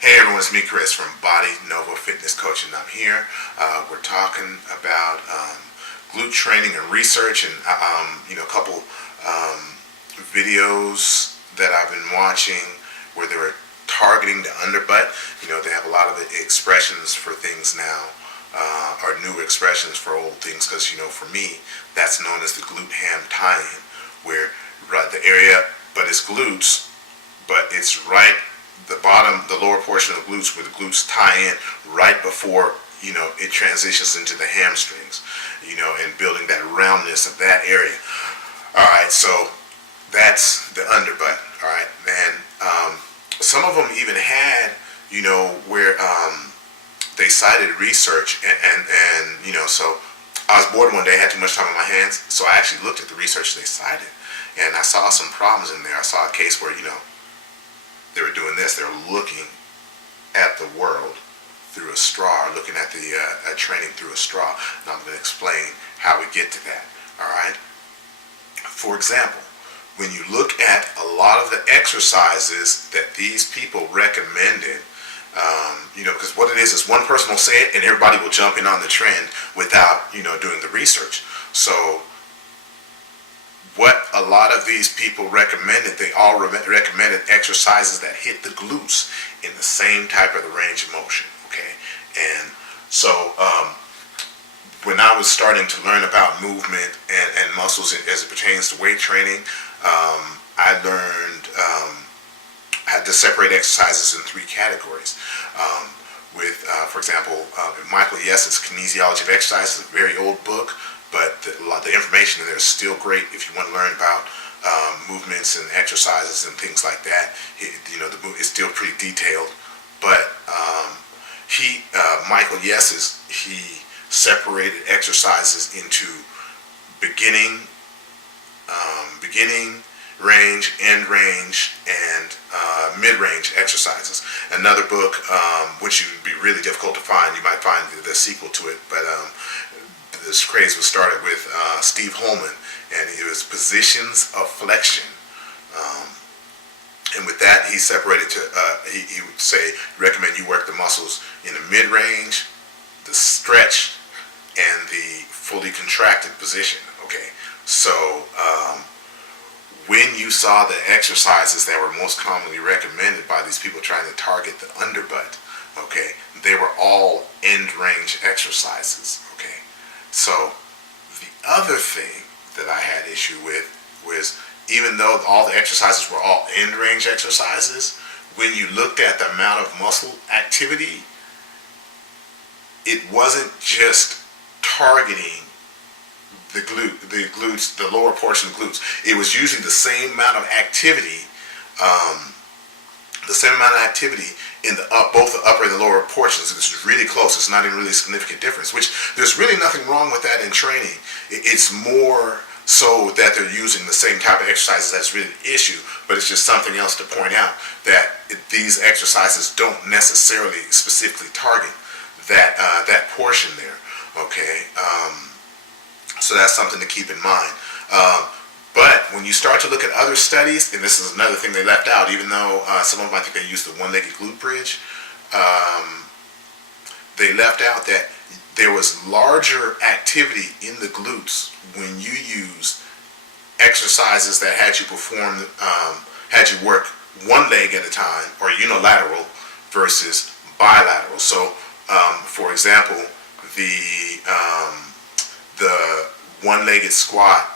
Hey everyone, it's me Chris from Body Nova Fitness Coaching. I'm here. We're talking about glute training and research, and a couple videos that I've been watching where they were targeting the underbutt. They have a lot of the expressions for things now, or new expressions for old things. Because for me, that's known as the glute ham tie-in, where the area, but it's glutes, but it's right the bottom, the lower portion of the glutes, where the glutes tie in right before it transitions into the hamstrings, and building that roundness of that area. All right, so that's the underbutt. All right, and some of them even had where they cited research, and so I was bored one day, I had too much time on my hands, so I actually looked at the research they cited, and I saw some problems in there. I saw a case where they were doing this. They were looking at the world through a straw, looking at the training through a straw. And I'm going to explain how we get to that. All right. For example, when you look at a lot of the exercises that these people recommended, because what it is one person will say it and everybody will jump in on the trend without doing the research. So what a lot of these people recommended, they all recommended exercises that hit the glutes in the same type of the range of motion, okay? And so when I was starting to learn about movement and muscles as it pertains to weight training, I learned, had to separate exercises in three categories. For example, Michael Yes's Kinesiology of Exercise is a very old book, but the information in there is still great if you want to learn about movements and exercises and things like that. The book is still pretty detailed, but Michael Yes's, he separated exercises into beginning range, end range, and mid-range exercises. Another book, which would be really difficult to find, you might find the sequel to it, but this craze was started with Steve Holman, and it was positions of flexion. And with that, he separated to, he would say, recommend you work the muscles in the mid-range, the stretch, and the fully contracted position. Okay, so when you saw the exercises that were most commonly recommended by these people trying to target the underbutt, okay, they were all end-range exercises. Okay, so the other thing that I had issue with was, even though all the exercises were all end-range exercises, when you looked at the amount of muscle activity, it wasn't just targeting the glutes, the lower portion of glutes. It was usually the same amount of activity, in both the upper and the lower portions. This is really close. It's not even really a significant difference, which there's really nothing wrong with that in training. It's more so that they're using the same type of exercises. That's really the issue, but it's just something else to point out, that these exercises don't necessarily specifically target that portion there. Okay, so that's something to keep in mind. But when you start to look at other studies, and this is another thing they left out, even though some of them, I think they used the one-legged glute bridge, they left out that there was larger activity in the glutes when you used exercises that had you perform, had you work one leg at a time, or unilateral versus bilateral. So, for example, the one-legged squat,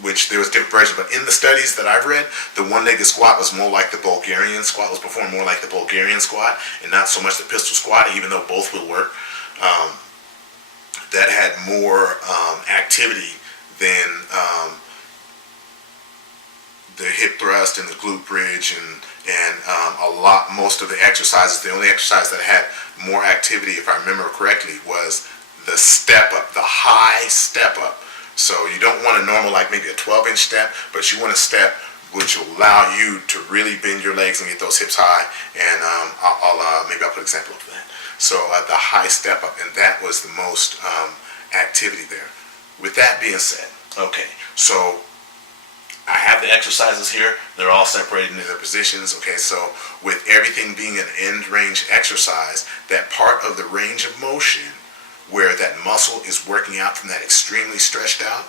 which there was different versions, but in the studies that I've read, the one-legged squat was more like the Bulgarian squat, was performed more like the Bulgarian squat, and not so much the pistol squat, even though both will work. That had more activity than the hip thrust and the glute bridge, and most of the exercises. The only exercise that had more activity, if I remember correctly, was the step up, the high step up. So you don't want a normal, like maybe a 12-inch step, but you want a step which will allow you to really bend your legs and get those hips high. And maybe I'll put an example of that. So the high step up, and that was the most activity there. With that being said, okay, so I have the exercises here. They're all separated into their positions. Okay, so with everything being an end range exercise, that part of the range of motion where that muscle is working out from that extremely stretched out,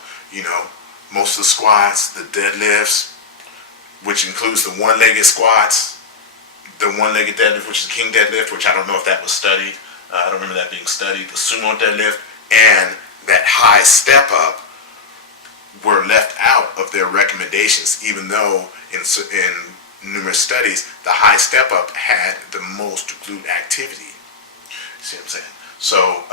most of the squats, the deadlifts, which includes the one-legged squats, the one-legged deadlift, which is the king deadlift, which I don't know if that was studied. I don't remember that being studied. The sumo deadlift and that high step up were left out of their recommendations, even though in numerous studies, the high step up had the most glute activity. See what I'm saying? So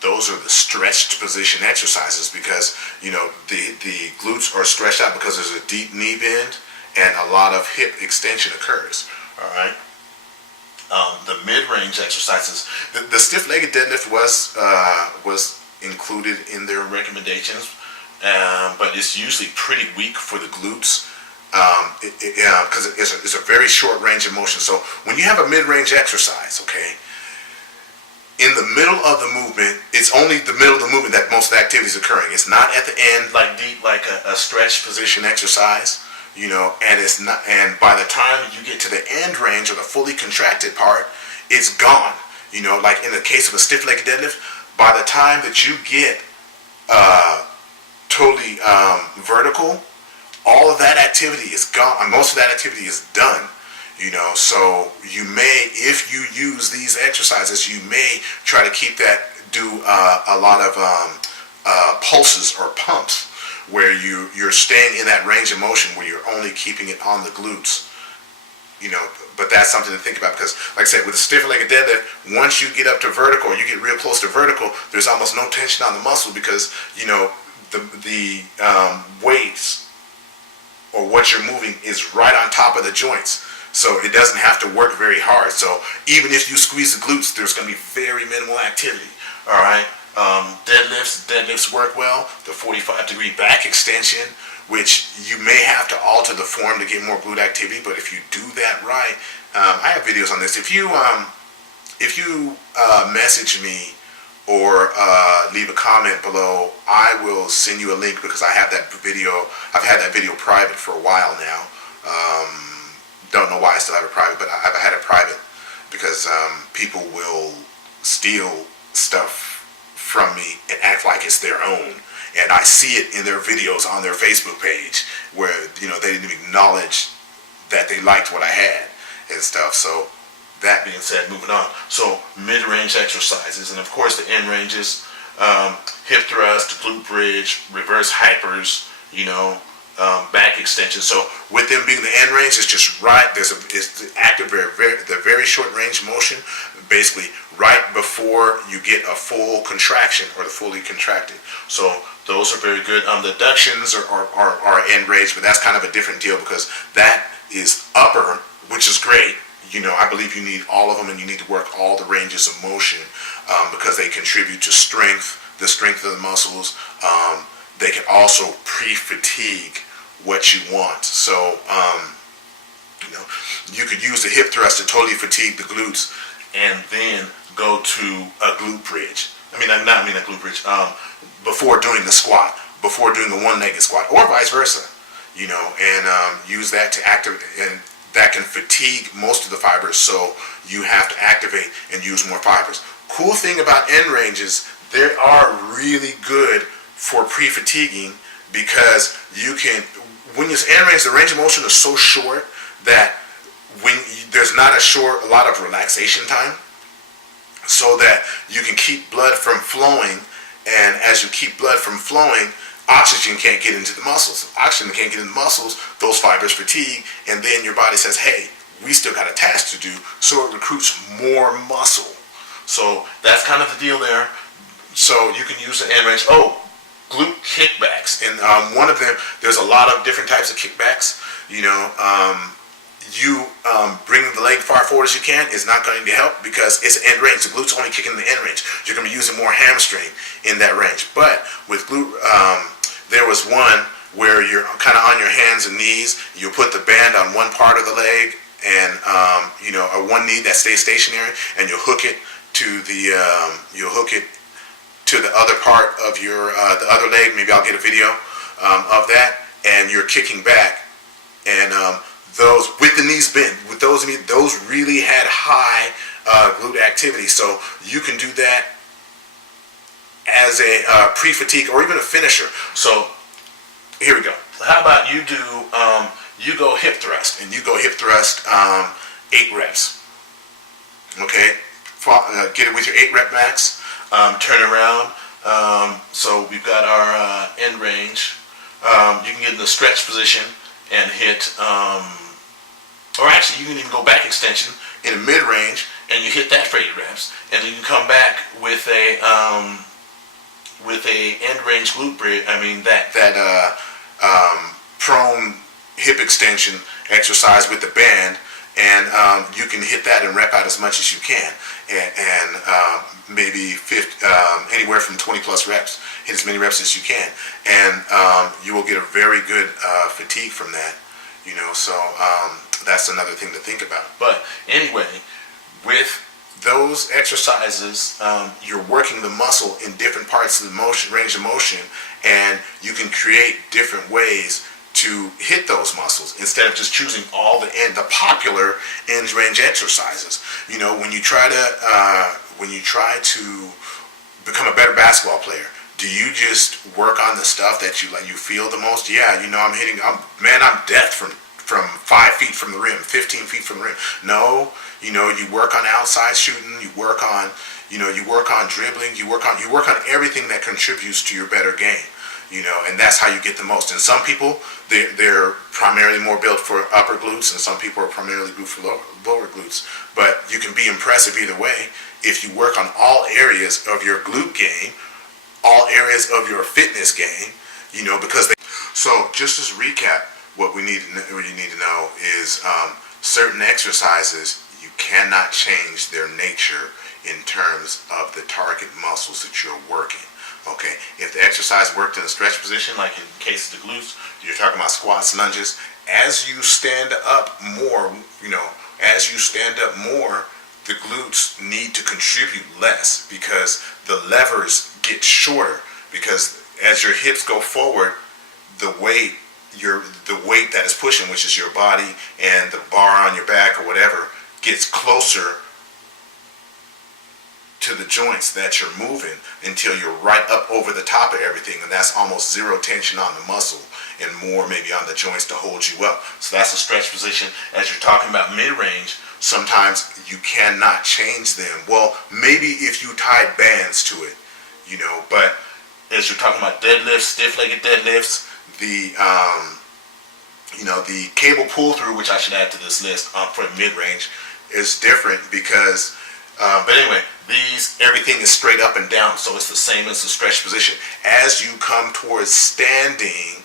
those are the stretched position exercises because, the glutes are stretched out because there's a deep knee bend and a lot of hip extension occurs. All right. The mid-range exercises, the stiff-legged deadlift was included in their recommendations, but it's usually pretty weak for the glutes because it's a very short range of motion. So when you have a mid-range exercise, okay, in the middle of the movement, it's only the middle of the movement that most of the activity is occurring. It's not at the end like deep, like a stretch position exercise. And it's not, and by the time you get to the end range or the fully contracted part, it's gone. Like in the case of a stiff-legged deadlift, by the time that you get totally vertical, all of that activity is gone. Most of that activity is done. So you may, if you use these exercises, you may try to keep that, do a lot of pulses or pumps, where you're staying in that range of motion where you're only keeping it on the glutes. But that's something to think about because, like I said, with a stiff-legged deadlift, once you get up to vertical, you get real close to vertical, there's almost no tension on the muscle because, the weights or what you're moving is right on top of the joints. So it doesn't have to work very hard. So even if you squeeze the glutes, there's going to be very minimal activity. All right. Deadlifts work well. The 45-degree back extension, which you may have to alter the form to get more glute activity, but if you do that right, I have videos on this. If you message me or leave a comment below, I will send you a link because I have that video. I've had that video private for a while now. Don't know why I still have it private, but I've had it private because people will steal stuff from me and act like it's their own, and I see it in their videos on their Facebook page where they didn't even acknowledge that they liked what I had and stuff. So that being said, moving on. So mid-range exercises, and of course the end ranges, hip thrust, glute bridge, reverse hypers, back extension. So with them being the end range, it's just right. It's the active, the very short range motion, basically right before you get a full contraction or the fully contracted. So those are very good. The adductions are end range, but that's kind of a different deal because that is upper, which is great. I believe you need all of them, and you need to work all the ranges of motion because they contribute to strength, the strength of the muscles. They can also pre-fatigue what you want. So, you could use the hip thrust to totally fatigue the glutes and then go to a glute bridge. Not a glute bridge, before doing the squat, before doing the one-legged squat, or vice versa, and use that to activate, and that can fatigue most of the fibers, so you have to activate and use more fibers. Cool thing about end ranges, they are really good for pre-fatiguing because you can, when you end range, the range of motion is so short that there's not a lot of relaxation time, so that you can keep blood from flowing, and as you keep blood from flowing, oxygen can't get into the muscles. If oxygen can't get into the muscles, those fibers fatigue, and then your body says, hey, we still got a task to do, so it recruits more muscle. So that's kind of the deal there. So you can use the end range. Glute kickbacks, and one of them, there's a lot of different types of kickbacks. Bringing the leg far forward as you can is not going to help because it's end range. The glute's only kicking in the end range. You're going to be using more hamstring in that range. But with glute, there was one where you're kind of on your hands and knees. You put the band on one part of the leg, and one knee that stays stationary, and you hook it to the other part of your the other leg. Maybe I'll get a video of that. and you're kicking back, and those with the knees bent, with those really had high glute activity. So you can do that as a pre-fatigue or even a finisher. So here we go. How about you do you go hip thrust, and you go hip thrust 8 reps. Okay, get it with your 8 rep max. Turn around. So we've got our end range. You can get in the stretch position and hit, or actually you can even go back extension in a mid range, and you hit that for 8 reps, and then you can come back with a end range glute bridge. I mean that prone hip extension exercise with the band, and you can hit that and rep out as much as you can, and maybe anywhere from 20 plus reps. Hit as many reps as you can, and you will get a very good fatigue from that. So that's another thing to think about. But anyway, with those exercises, you're working the muscle in different parts of the range of motion, and you can create different ways to hit those muscles instead of just choosing all the popular end range exercises. When you try to become a better basketball player, do you just work on the stuff that you feel the most? Yeah, I'm death from 5 feet from the rim, 15 feet from the rim. No, you work on outside shooting, you work on dribbling, you work on everything that contributes to your better game. And that's how you get the most. And some people, they're primarily more built for upper glutes, and some people are primarily built for lower glutes. But you can be impressive either way if you work on all areas of your glute game, all areas of your fitness game, because so just as a recap, what you need to know is certain exercises, you cannot change their nature in terms of the target muscles that you're working. Okay, if the exercise worked in a stretch position, like in the case of the glutes, you're talking about squats, lunges. As you stand up more, the glutes need to contribute less because the levers get shorter. Because as your hips go forward, the weight that is pushing, which is your body and the bar on your back or whatever, gets closer to the joints that you're moving until you're right up over the top of everything, and that's almost zero tension on the muscle and more maybe on the joints to hold you up. So that's a stretch position. As you're talking about mid-range, sometimes you cannot change them. Well, maybe if you tied bands to it, but as you're talking about deadlifts, stiff-legged deadlifts, the cable pull-through, which I should add to this list for mid-range, is different because but anyway, everything is straight up and down, so it's the same as the stretch position. As you come towards standing,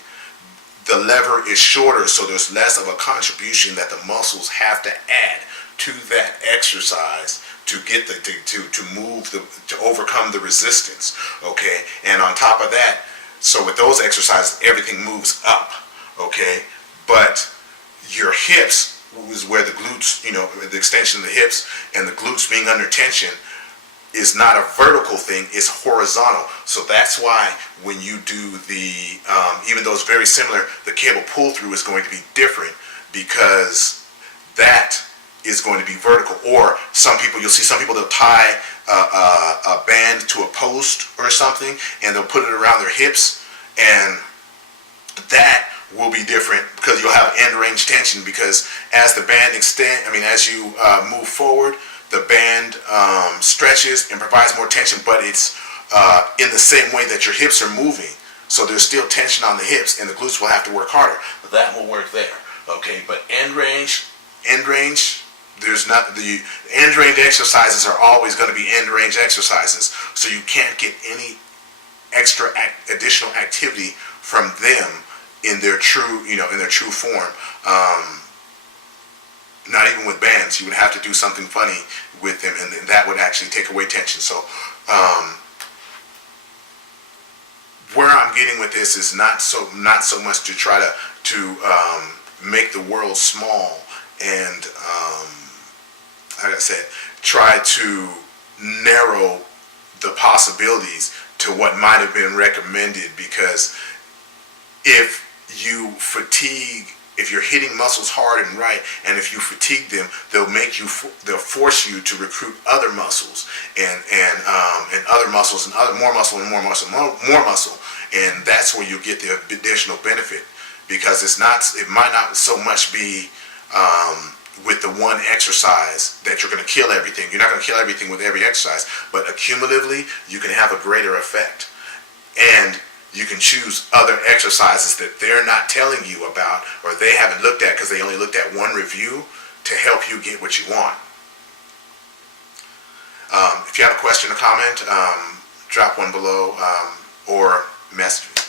the lever is shorter, so there's less of a contribution that the muscles have to add to that exercise to get to overcome the resistance. Okay, and on top of that, so with those exercises, everything moves up. Okay, but your hips is where the glutes, the extension of the hips and the glutes being under tension is not a vertical thing, it's horizontal. So that's why when you do even though it's very similar, the cable pull through is going to be different because that is going to be vertical. Or you'll see some people, they'll tie a band to a post or something and they'll put it around their hips, and that will be different because you'll have end range tension, because as the band as you move forward, the band stretches and provides more tension, but it's in the same way that your hips are moving. So there's still tension on the hips, and the glutes will have to work harder. But that will work there. Okay, but end range, there's not the end range exercises are always going to be end range exercises. So you can't get any extra additional activity from them in their true form. Not even with bands, you would have to do something funny with them, and that would actually take away tension. So where I'm getting with this is not so much to try to make the world small and like I said, try to narrow the possibilities to what might have been recommended, because if you fatigue, if you're hitting muscles hard and right, and if you fatigue them, they'll force you to recruit other muscles and other muscles and more muscle and more muscle, more muscle, and that's where you get the additional benefit, because it might not so much be with the one exercise that you're going to kill everything. You're not going to kill everything with every exercise, but accumulatively you can have a greater effect. And you can choose other exercises that they're not telling you about, or they haven't looked at because they only looked at one review, to help you get what you want. If you have a question or comment, drop one below, or message me.